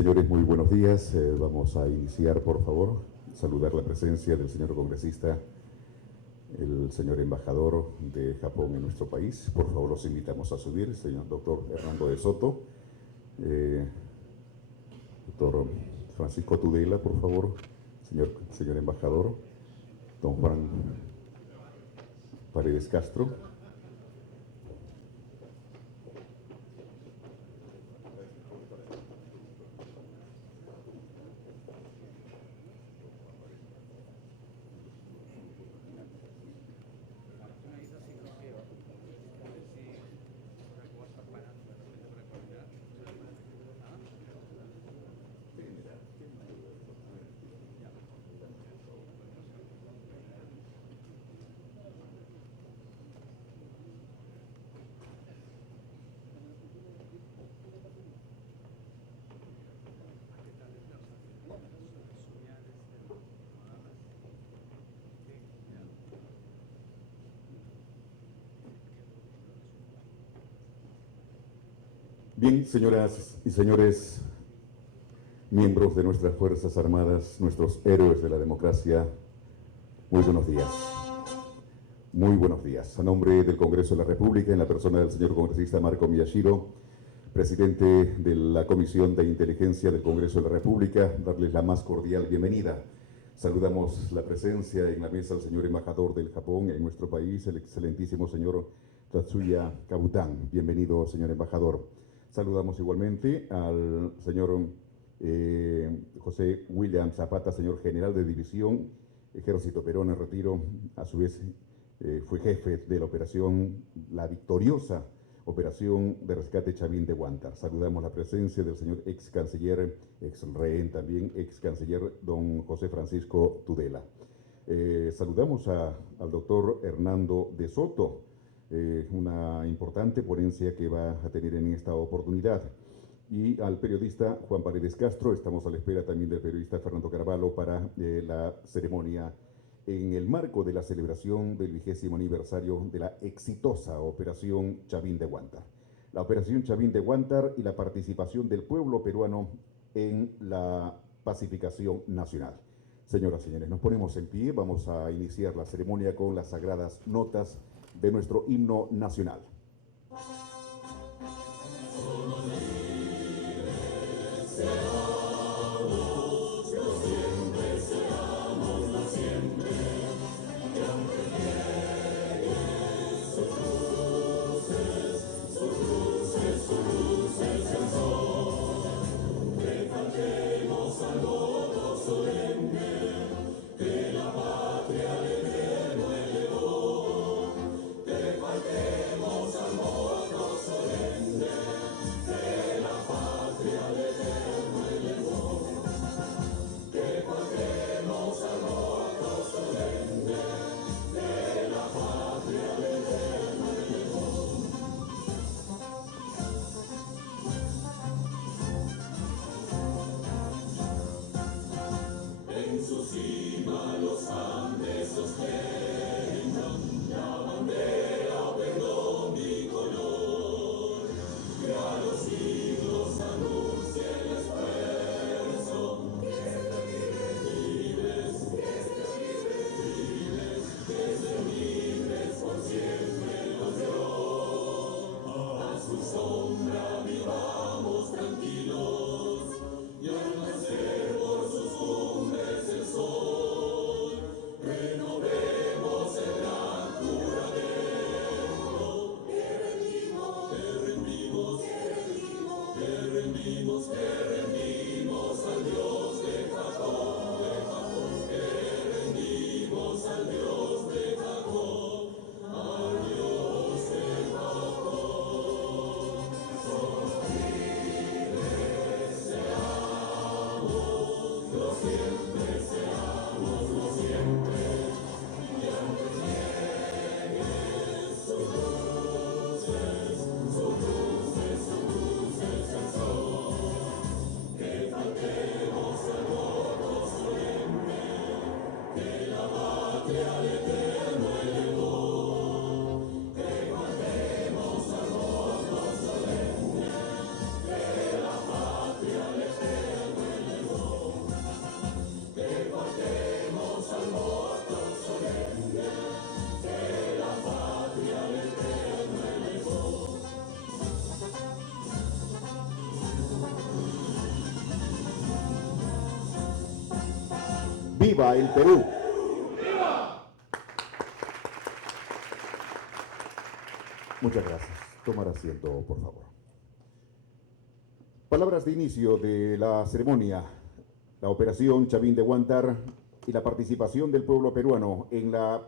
Señores, muy buenos días. Vamos a iniciar, por favor. Saludar la presencia del señor congresista, el señor embajador de Japón en nuestro país. Por favor, los invitamos a subir. Señor doctor Hernando de Soto, doctor Francisco Tudela, por favor. Señor embajador, don Juan Paredes Castro. Bien, señoras y señores, miembros de nuestras Fuerzas Armadas, nuestros héroes de la democracia, muy buenos días. Muy buenos días. A nombre del Congreso de la República, en la persona del señor congresista Marco Miyashiro, presidente de la Comisión de Inteligencia del Congreso de la República, darles la más cordial bienvenida. Saludamos la presencia en la mesa del señor embajador del Japón en nuestro país, el excelentísimo señor Tatsuya Kabutan. Bienvenido, señor embajador. Saludamos igualmente al señor José William Zapata, señor general de división, Ejército Perón en retiro, a su vez fue jefe de la operación, la victoriosa Operación de Rescate Chavín de Huántar. Saludamos la presencia del señor ex canciller, ex rehén también, ex canciller don José Francisco Tudela. Saludamos al doctor Hernando de Soto, una importante ponencia que va a tener en esta oportunidad. Y al periodista Juan Paredes Castro, estamos a la espera también del periodista Fernando Carvalho para la ceremonia en el marco de la celebración del 20º aniversario de la exitosa Operación Chavín de Huántar. La Operación Chavín de Huántar y la participación del pueblo peruano en la pacificación nacional. Señoras y señores, nos ponemos en pie, vamos a iniciar la ceremonia con las sagradas notas de nuestro himno nacional. Te faltemos ¡Viva el Perú! Muchas gracias. Tomar asiento, por favor. Palabras de inicio de la ceremonia. La operación Chavín de Huántar y la participación del pueblo peruano en la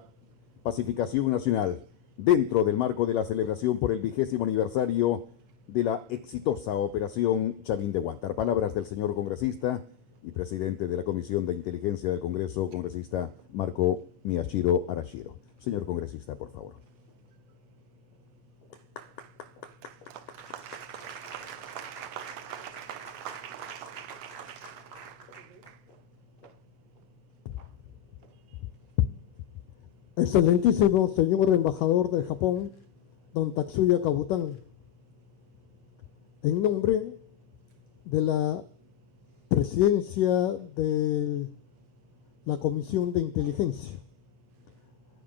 pacificación nacional dentro del marco de la celebración por el 20º aniversario de la exitosa operación Chavín de Huántar. Palabras del señor congresista y presidente de la Comisión de Inteligencia del Congreso, congresista Marco Miyashiro Arashiro. Señor congresista, por favor. Excelentísimo señor embajador de Japón, don Tatsuya Kabután, en nombre de la presidencia de la Comisión de Inteligencia,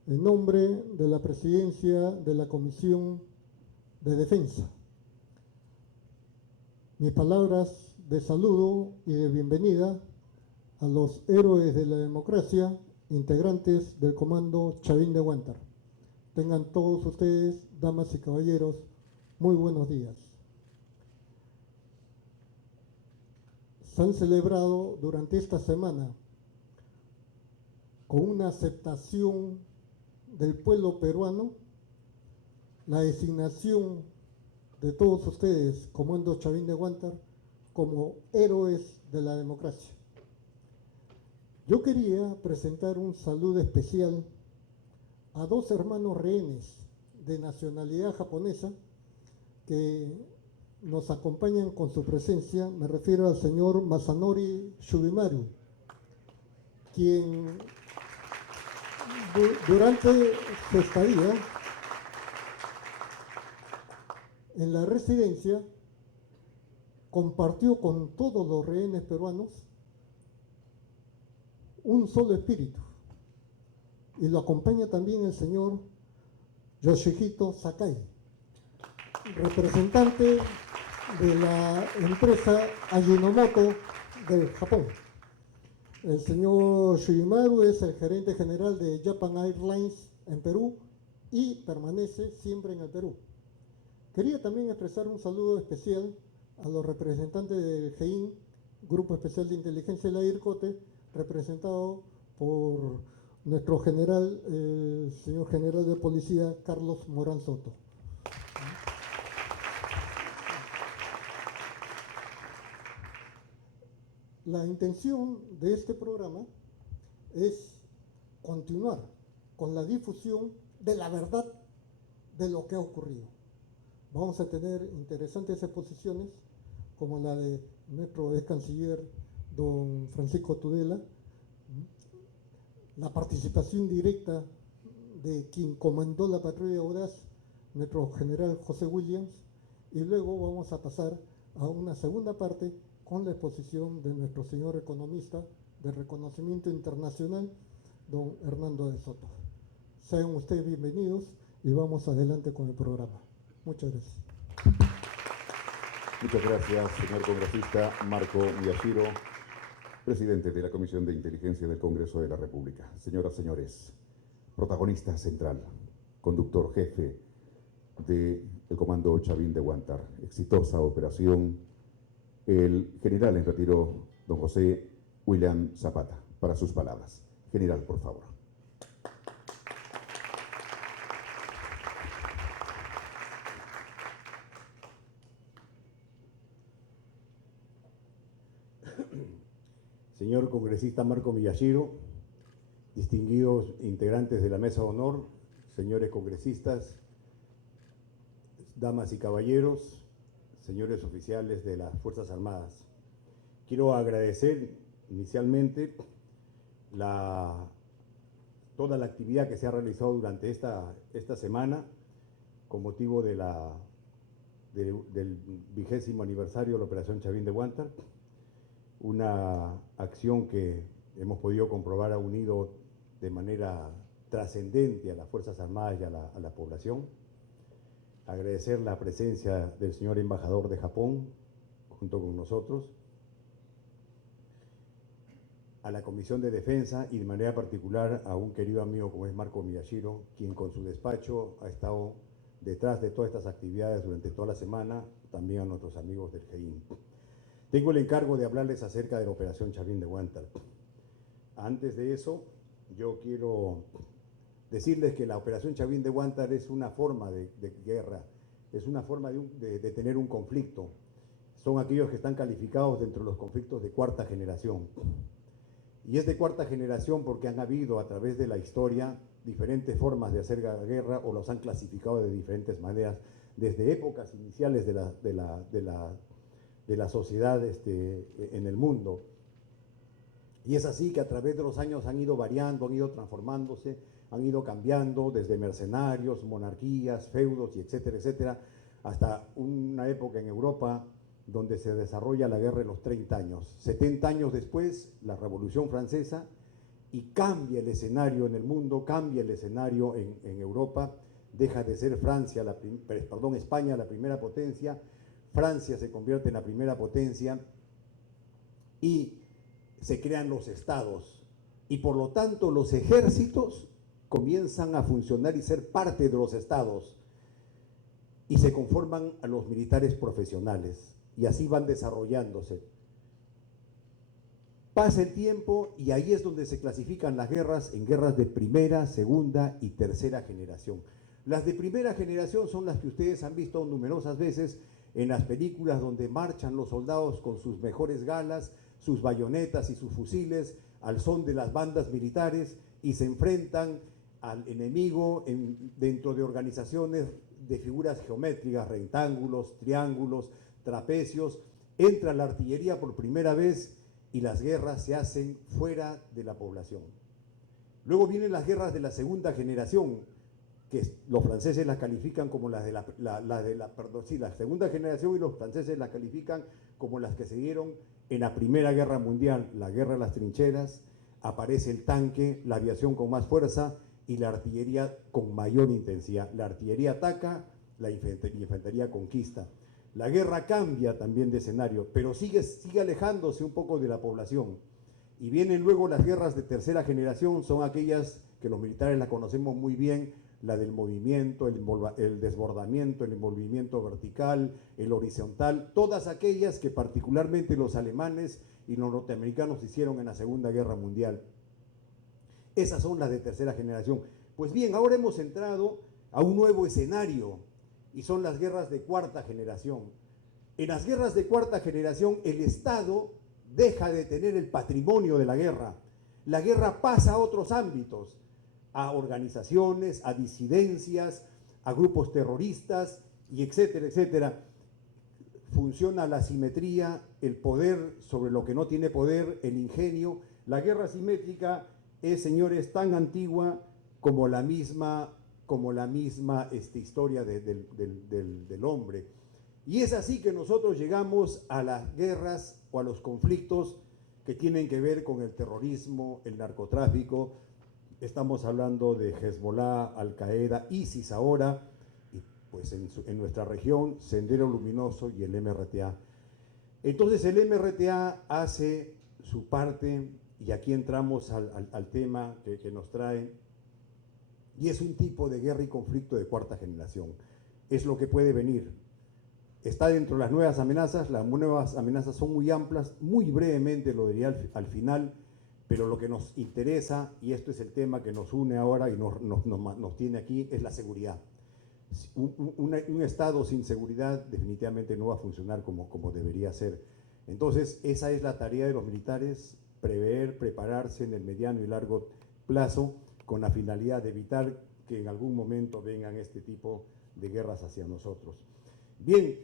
en nombre de la presidencia de la Comisión de Defensa, mis palabras de saludo y de bienvenida a los héroes de la democracia, integrantes del Comando Chavín de Huántar. Tengan todos ustedes, damas y caballeros, muy buenos días. Se han celebrado durante esta semana, con una aceptación del pueblo peruano, la designación de todos ustedes, Comando Chavín de Huántar, como héroes de la democracia. Yo quería presentar un saludo especial a dos hermanos rehenes de nacionalidad japonesa que nos acompañan con su presencia. Me refiero al señor Masanori Shubimaru, quien durante su estadía en la residencia compartió con todos los rehenes peruanos un solo espíritu, y lo acompaña también el señor Yoshihito Sakai, representante de la empresa Ajinomoto de Japón. El señor Shuimaru es el gerente general de Japan Airlines en Perú y permanece siempre en el Perú. Quería también expresar un saludo especial a los representantes del GEIN, Grupo Especial de Inteligencia de la IRCOTE, representado por nuestro general, el señor general de policía Carlos Morán Soto. La intención de este programa es continuar con la difusión de la verdad de lo que ha ocurrido. Vamos a tener interesantes exposiciones como la de nuestro ex canciller don Francisco Tudela, la participación directa de quien comandó la patrulla audaz, nuestro general José Williams, y luego vamos a pasar a una segunda parte con la exposición de nuestro señor economista de reconocimiento internacional, don Hernando de Soto. Sean ustedes bienvenidos y vamos adelante con el programa. Muchas gracias. Muchas gracias, señor congresista Marco Miyashiro, presidente de la Comisión de Inteligencia del Congreso de la República. Señoras y señores, protagonista central, conductor jefe del Comando Chavín de Huántar, exitosa operación, el general en retiro, don José William Zapata, para sus palabras. General, por favor. Señor congresista Marco Miyashiro, distinguidos integrantes de la mesa de honor, señores congresistas, damas y caballeros, señores oficiales de las Fuerzas Armadas. Quiero agradecer inicialmente toda la actividad que se ha realizado durante esta semana con motivo del 20º aniversario de la Operación Chavín de Huántar, una acción que hemos podido comprobar ha unido de manera trascendente a las Fuerzas Armadas y a la población. Agradecer la presencia del señor embajador de Japón junto con nosotros. a la Comisión de Defensa y de manera particular a un querido amigo como es Marco Miyashiro, quien con su despacho ha estado detrás de todas estas actividades durante toda la semana, también a nuestros amigos del GEIN. Tengo el encargo de hablarles acerca de la Operación Chavín de Huántar. Antes de eso, yo quiero decirles que la Operación Chavín de Huántar es una forma de guerra, es una forma de tener un conflicto. Son aquellos que están calificados dentro de los conflictos de cuarta generación. Y es de cuarta generación porque han habido a través de la historia diferentes formas de hacer la guerra o los han clasificado de diferentes maneras, desde épocas iniciales de la sociedad en el mundo. Y es así que a través de los años han ido variando, han ido transformándose, han ido cambiando desde mercenarios, monarquías, feudos y etcétera, etcétera, hasta una época en Europa donde se desarrolla la guerra en los 30 años. 70 años después, la Revolución Francesa, y cambia el escenario en el mundo, cambia el escenario en Europa, deja de ser España la primera potencia, Francia se convierte en la primera potencia y se crean los estados. Y por lo tanto los ejércitos comienzan a funcionar y ser parte de los estados y se conforman a los militares profesionales. Y así van desarrollándose. Pasa el tiempo y ahí es donde se clasifican las guerras en guerras de primera, segunda y tercera generación. Las de primera generación son las que ustedes han visto numerosas veces en las películas donde marchan los soldados con sus mejores galas, sus bayonetas y sus fusiles al son de las bandas militares y se enfrentan al enemigo dentro de organizaciones de figuras geométricas, rectángulos, triángulos, trapecios. Entra la artillería por primera vez y las guerras se hacen fuera de la población. Luego vienen las guerras de la segunda generación, que los franceses las califican como la segunda generación y los franceses las califican como las que se dieron en la Primera Guerra Mundial, la guerra de las trincheras, aparece el tanque, la aviación con más fuerza y la artillería con mayor intensidad. La artillería ataca, la infantería conquista. La guerra cambia también de escenario, pero sigue alejándose un poco de la población. Y vienen luego las guerras de tercera generación, son aquellas que los militares las conocemos muy bien, la del movimiento, el desbordamiento, el envolvimiento vertical, el horizontal, todas aquellas que particularmente los alemanes y los norteamericanos hicieron en la Segunda Guerra Mundial. Esas son las de tercera generación. Pues bien, ahora hemos entrado a un nuevo escenario y son las guerras de cuarta generación. En las guerras de cuarta generación el Estado deja de tener el patrimonio de la guerra. La guerra pasa a otros ámbitos, a organizaciones, a disidencias, a grupos terroristas y etcétera, etcétera. Funciona la asimetría, el poder sobre lo que no tiene poder, el ingenio. La guerra asimétrica es, señores, tan antigua como la misma historia del hombre. Y es así que nosotros llegamos a las guerras o a los conflictos que tienen que ver con el terrorismo, el narcotráfico. Estamos hablando de Hezbollah, Al-Qaeda, ISIS ahora, y pues en nuestra región, Sendero Luminoso y el MRTA. Entonces el MRTA hace su parte y aquí entramos al tema que nos trae. Y es un tipo de guerra y conflicto de cuarta generación. Es lo que puede venir. Está dentro de las nuevas amenazas son muy amplias, muy brevemente lo diría al final, pero lo que nos interesa, y esto es el tema que nos une ahora y nos tiene aquí, es la seguridad. Un Estado sin seguridad definitivamente no va a funcionar como debería ser. Entonces, esa es la tarea de los militares, prever, prepararse en el mediano y largo plazo, con la finalidad de evitar que en algún momento vengan este tipo de guerras hacia nosotros. Bien,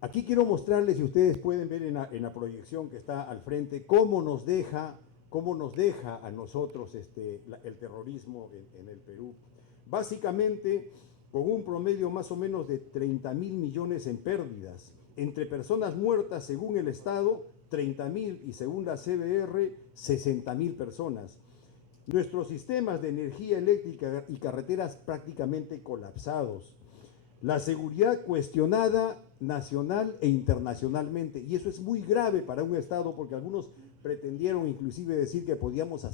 aquí quiero mostrarles, y ustedes pueden ver en la proyección que está al frente, cómo nos deja a nosotros el terrorismo en el Perú. Básicamente, con un promedio más o menos de 30.000 millones en pérdidas, entre personas muertas según el Estado, 30.000 y según la CBR, 60.000 personas. Nuestros sistemas de energía eléctrica y carreteras prácticamente colapsados. La seguridad cuestionada nacional e internacionalmente. Y eso es muy grave para un Estado, porque algunos pretendieron inclusive decir que podíamos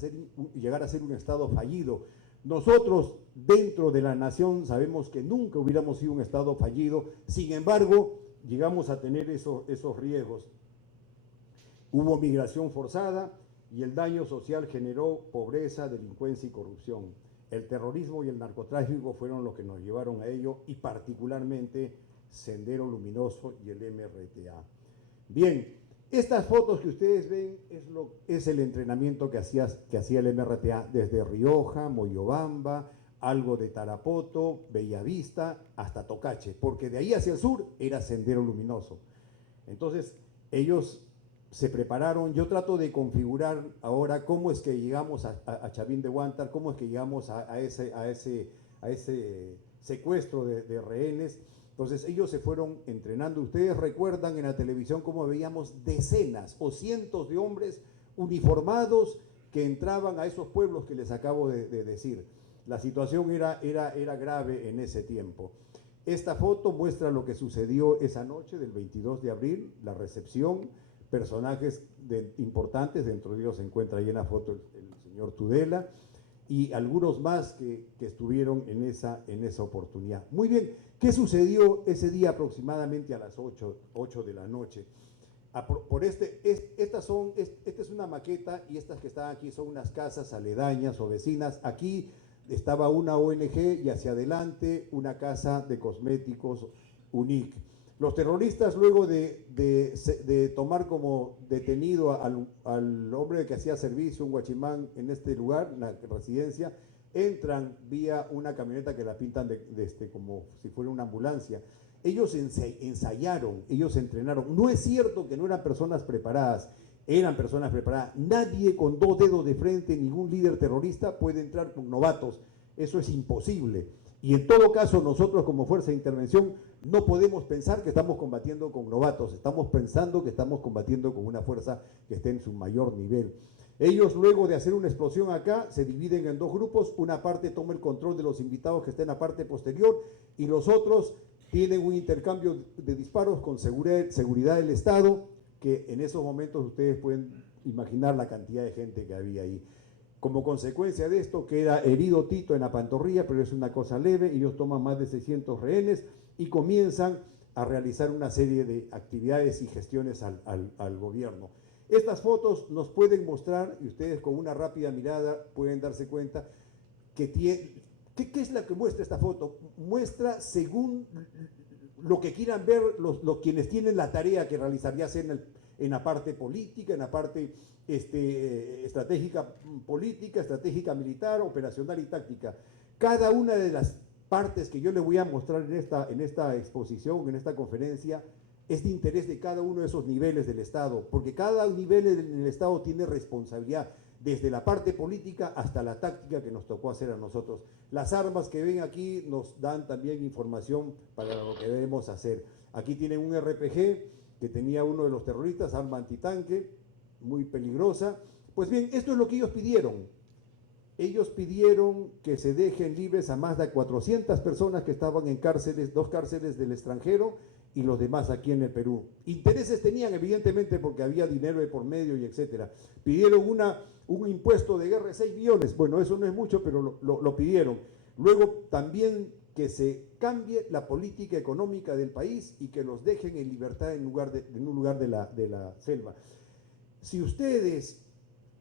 llegar a ser un Estado fallido. Nosotros, dentro de la nación, sabemos que nunca hubiéramos sido un Estado fallido. Sin embargo, llegamos a tener esos riesgos. Hubo migración forzada y el daño social generó pobreza, delincuencia y corrupción. El terrorismo y el narcotráfico fueron los que nos llevaron a ello, y particularmente Sendero Luminoso y el MRTA. Bien, estas fotos que ustedes ven es el entrenamiento que hacía el MRTA desde Rioja, Moyobamba, algo de Tarapoto, Bellavista, hasta Tocache, porque de ahí hacia el sur era Sendero Luminoso. Entonces, ellos se prepararon. Yo trato de configurar ahora cómo es que llegamos a Chavín de Huántar, cómo es que llegamos a ese secuestro de rehenes. Entonces ellos se fueron entrenando. Ustedes recuerdan en la televisión cómo veíamos decenas o cientos de hombres uniformados que entraban a esos pueblos que les acabo de decir. La situación era grave en ese tiempo. Esta foto muestra lo que sucedió esa noche del 22 de abril, la recepción, personajes importantes, dentro de ellos se encuentra ahí en la foto el señor Tudela y algunos más que estuvieron en esa oportunidad. Muy bien, ¿qué sucedió ese día aproximadamente a las 8 de la noche? Esta es una maqueta, y estas que están aquí son unas casas aledañas o vecinas. Aquí estaba una ONG y hacia adelante una casa de cosméticos UNIC. Los terroristas, luego de tomar como detenido al hombre que hacía servicio, un guachimán, en este lugar, la residencia, entran vía una camioneta que la pintan como si fuera una ambulancia. Ellos ensayaron, ellos entrenaron. No es cierto que no eran personas preparadas, eran personas preparadas. Nadie con 2 dedos de frente, ningún líder terrorista puede entrar con novatos. Eso es imposible. Y en todo caso, nosotros como fuerza de intervención no podemos pensar que estamos combatiendo con novatos, estamos pensando que estamos combatiendo con una fuerza que esté en su mayor nivel. Ellos, luego de hacer una explosión acá, se dividen en 2 grupos. Una parte toma el control de los invitados que estén en la parte posterior, y los otros tienen un intercambio de disparos con seguridad del Estado, que en esos momentos ustedes pueden imaginar la cantidad de gente que había ahí. Como consecuencia de esto queda herido Tito en la pantorrilla, pero es una cosa leve. Ellos toman más de 600 rehenes y comienzan a realizar una serie de actividades y gestiones al gobierno. Estas fotos nos pueden mostrar, y ustedes con una rápida mirada pueden darse cuenta, ¿qué es lo que muestra esta foto? Muestra según lo que quieran ver quienes tienen la tarea que realizar, ya sea en la parte política, en la parte estratégica política, estratégica militar, operacional y táctica. Cada una de las partes que yo les voy a mostrar en esta exposición, en esta conferencia, es de interés de cada uno de esos niveles del Estado, porque cada nivel en el Estado tiene responsabilidad, desde la parte política hasta la táctica que nos tocó hacer a nosotros. Las armas que ven aquí nos dan también información para lo que debemos hacer. Aquí tienen un RPG que tenía uno de los terroristas, arma antitanque, muy peligrosa. Pues bien, esto es lo que ellos pidieron. Ellos pidieron que se dejen libres a más de 400 personas que estaban en cárceles, 2 cárceles del extranjero, y los demás aquí en el Perú. Intereses tenían, evidentemente, porque había dinero de por medio y etcétera. Pidieron un impuesto de guerra de 6 billones. Bueno, eso no es mucho, pero lo pidieron. Luego también que se cambie la política económica del país y que los dejen en libertad en un lugar de la selva. Si ustedes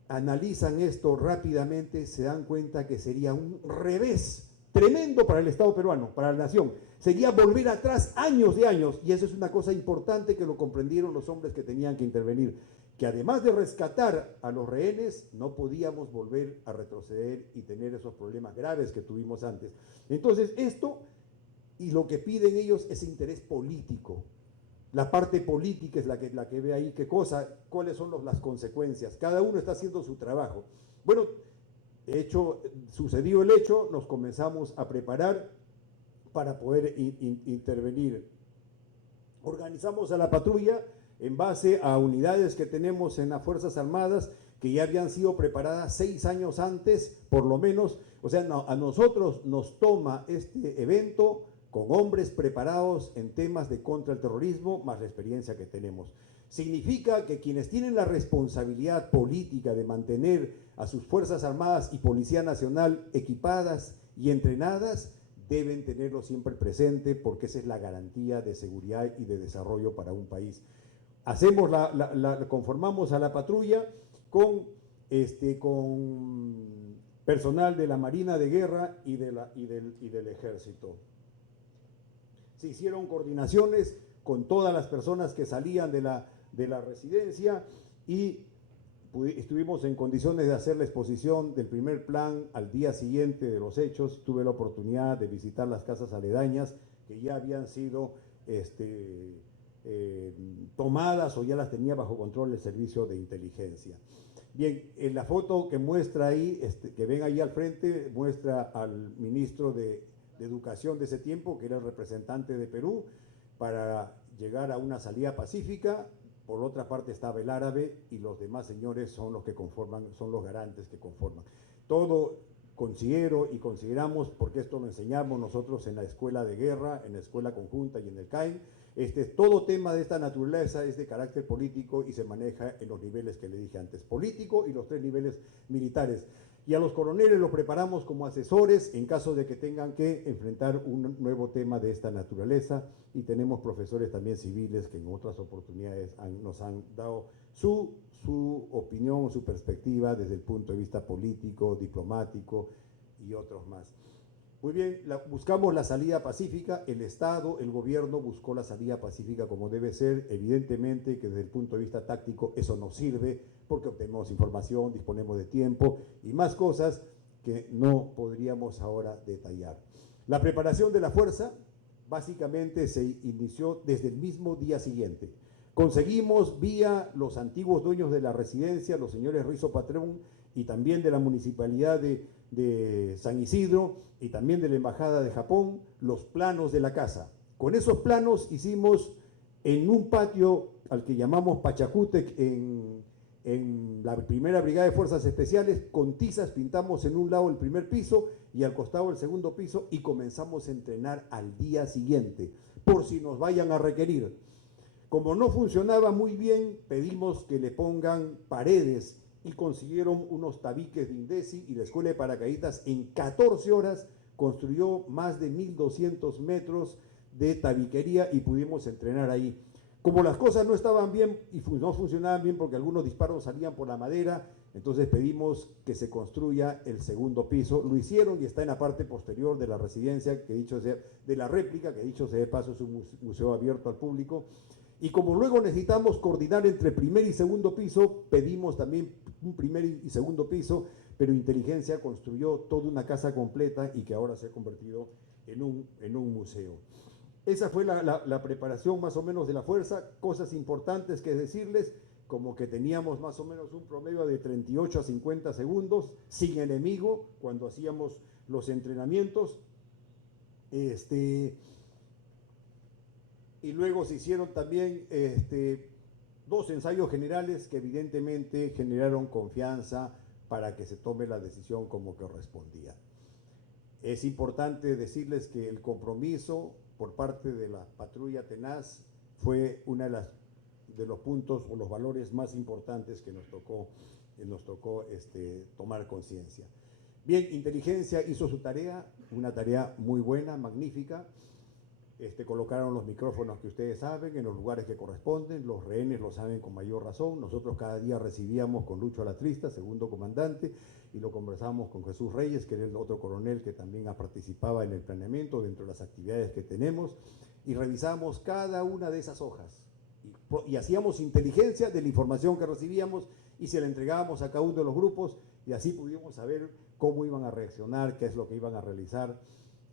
analizan esto rápidamente, se dan cuenta que sería un revés tremendo para el Estado peruano, para la nación. Sería volver atrás años de años, y eso es una cosa importante que lo comprendieron los hombres que tenían que intervenir, que además de rescatar a los rehenes, no podíamos volver a retroceder y tener esos problemas graves que tuvimos antes. Entonces esto, y lo que piden ellos, es interés político. La parte política es la que ve ahí cuáles son las consecuencias. Cada uno está haciendo su trabajo. Bueno, sucedió el hecho, nos comenzamos a preparar para poder intervenir. Organizamos a la patrulla en base a unidades que tenemos en las Fuerzas Armadas que ya habían sido preparadas 6 años antes, por lo menos. O sea, a nosotros nos toma este evento con hombres preparados en temas de contra el terrorismo, más la experiencia que tenemos. Significa que quienes tienen la responsabilidad política de mantener a sus Fuerzas Armadas y Policía Nacional equipadas y entrenadas, deben tenerlo siempre presente porque esa es la garantía de seguridad y de desarrollo para un país. Conformamos a la patrulla con personal de la Marina de Guerra y del Ejército. Se hicieron coordinaciones con todas las personas que salían de la residencia y estuvimos en condiciones de hacer la exposición del primer plan al día siguiente de los hechos. Tuve la oportunidad de visitar las casas aledañas que ya habían sido tomadas o ya las tenía bajo control el servicio de inteligencia. Bien, en la foto que muestra ahí, que ven ahí al frente, muestra al ministro de Educación de ese tiempo, que era el representante de Perú, para llegar a una salida pacífica. Por otra parte estaba el árabe y los demás señores son los que conforman, son los garantes que conforman. Todo considero y consideramos, porque esto lo enseñamos nosotros en la escuela de guerra, en la escuela conjunta y en el CAIN, todo tema de esta naturaleza es de carácter político y se maneja en los niveles que le dije antes, político y los 3 niveles militares. Y a los coroneles los preparamos como asesores en caso de que tengan que enfrentar un nuevo tema de esta naturaleza, y tenemos profesores también civiles que en otras oportunidades nos han dado su opinión, su perspectiva desde el punto de vista político, diplomático y otros más. Muy bien, buscamos la salida pacífica, el Estado, el gobierno buscó la salida pacífica como debe ser. Evidentemente que desde el punto de vista táctico eso nos sirve porque obtenemos información, disponemos de tiempo y más cosas que no podríamos ahora detallar. La preparación de la fuerza básicamente se inició desde el mismo día siguiente. Conseguimos vía los antiguos dueños de la residencia, los señores Rizo Patrón, y también de la Municipalidad de San Isidro y también de la Embajada de Japón, los planos de la casa. Con esos planos hicimos en un patio al que llamamos Pachacútec, en la primera brigada de fuerzas especiales, con tizas pintamos en un lado el primer piso y al costado el segundo piso y comenzamos a entrenar al día siguiente, por si nos vayan a requerir. Como no funcionaba muy bien, pedimos que le pongan paredes y consiguieron unos tabiques de INDECI, y la Escuela de Paracaidistas en 14 horas construyó más de 1.200 metros de tabiquería y pudimos entrenar ahí. Como las cosas no estaban bien y no funcionaban bien porque algunos disparos salían por la madera, entonces pedimos que se construya el segundo piso. Lo hicieron y está en la parte posterior de la residencia, que dicho sea, de la réplica, que dicho sea de paso es un museo abierto al público. Y como luego necesitamos coordinar entre primer y segundo piso, pedimos también un primer y segundo piso, pero Inteligencia construyó toda una casa completa y que ahora se ha convertido en un museo. Esa fue la preparación más o menos de la fuerza. Cosas importantes que decirles, como que teníamos más o menos un promedio de 38 a 50 segundos sin enemigo cuando hacíamos los entrenamientos. Y luego se hicieron también 2 ensayos generales que evidentemente generaron confianza para que se tome la decisión como correspondía. Es importante decirles que el compromiso por parte de la patrulla tenaz fue uno de los puntos o los valores más importantes que nos tocó tomar conciencia. Bien, Inteligencia hizo su tarea, una tarea muy buena, magnífica. Colocaron los micrófonos que ustedes saben en los lugares que corresponden, los rehenes lo saben con mayor razón. Nosotros cada día recibíamos con Lucho Alatrista, segundo comandante, y lo conversábamos con Jesús Reyes, que era el otro coronel que también participaba en el planeamiento dentro de las actividades que tenemos, y revisamos cada una de esas hojas y hacíamos inteligencia de la información que recibíamos y se la entregábamos a cada uno de los grupos, y así pudimos saber cómo iban a reaccionar, qué es lo que iban a realizar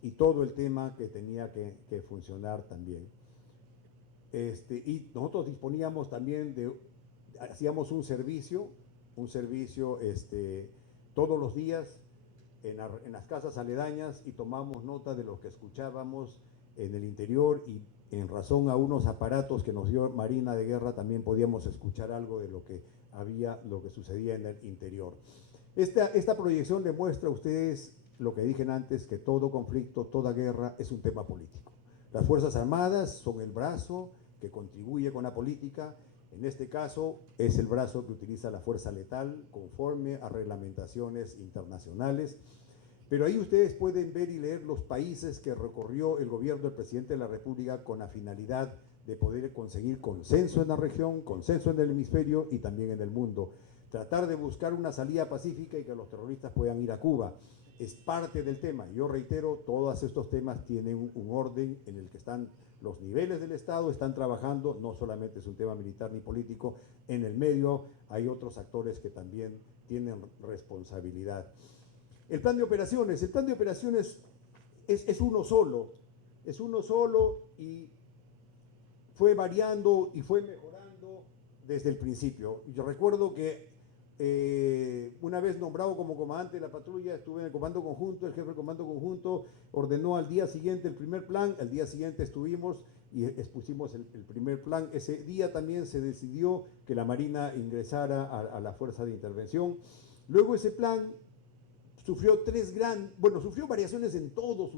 y todo el tema que tenía que funcionar también. Y nosotros disponíamos también hacíamos un servicio todos los días en las casas aledañas y tomamos nota de lo que escuchábamos en el interior, y en razón a unos aparatos que nos dio Marina de Guerra también podíamos escuchar algo de lo que sucedía en el interior. Esta proyección demuestra a ustedes lo que dije antes, que todo conflicto, toda guerra es un tema político. Las Fuerzas Armadas son el brazo que contribuye con la política. En este caso es el brazo que utiliza la fuerza letal conforme a reglamentaciones internacionales. Pero ahí ustedes pueden ver y leer los países que recorrió el gobierno del presidente de la República con la finalidad de poder conseguir consenso en la región, consenso en el hemisferio y también en el mundo. Tratar de buscar una salida pacífica y que los terroristas puedan ir a Cuba. Es parte del tema. Yo reitero, todos estos temas tienen un orden en el que están los niveles del Estado, están trabajando, no solamente es un tema militar ni político, en el medio hay otros actores que también tienen responsabilidad. El plan de operaciones es uno solo y fue variando y fue mejorando desde el principio. Yo recuerdo que una vez nombrado como comandante de la patrulla, estuve en el comando conjunto, el jefe del comando conjunto ordenó al día siguiente el primer plan, al día siguiente estuvimos y expusimos el primer plan. Ese día también se decidió que la Marina ingresara a la fuerza de intervención. Luego ese plan sufrió sufrió variaciones en todo,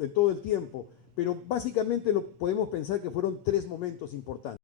en todo el tiempo, pero básicamente podemos pensar que fueron 3 momentos importantes.